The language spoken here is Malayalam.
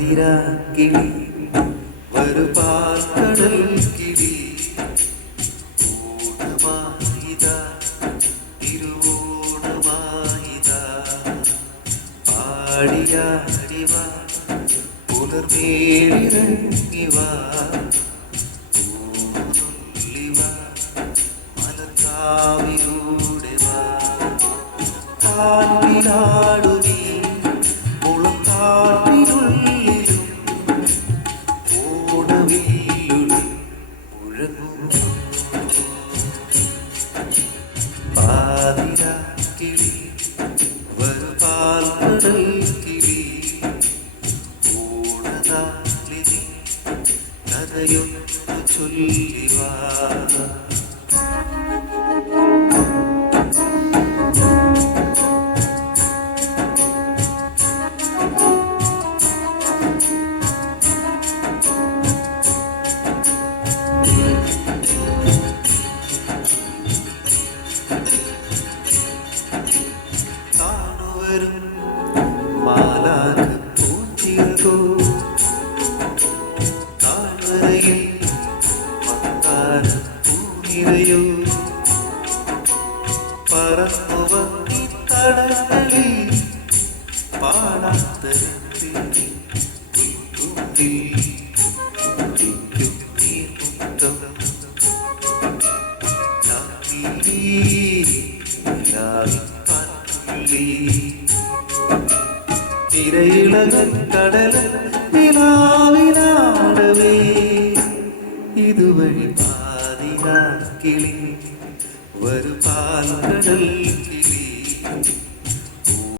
പാതിരാക്കിളി ഒരു പാൽക്കടൽ കിളി. ഓണമായിതാ തിരുവോണമായിതാ പാടിയാടിവ പുനർമേലിറങ്ങിവാ മലർക്കാവിലൂടെ വാ കാറ്റിലാടുനീ ഓണവില്ലുള്ളിൽ മുഴങ്ങുന്നു. പാതിരാക്കിളി ഒരു പാൽക്കടൽ കിളി ചൊല്ലിവാ. കാണുവരും മാലാക പൂച്ചിറകോ താഴ്വരയിൽ മന്ദാര പൂനിരയോ പറന്നു വന്നി കടകളിൽ പാടാത്ത തിരയിളകൻ കടൽ നിലാവിനാടവേ. ഇതുവഴി പാതിരാക്കിളി ഒരു പാൽക്കടൽ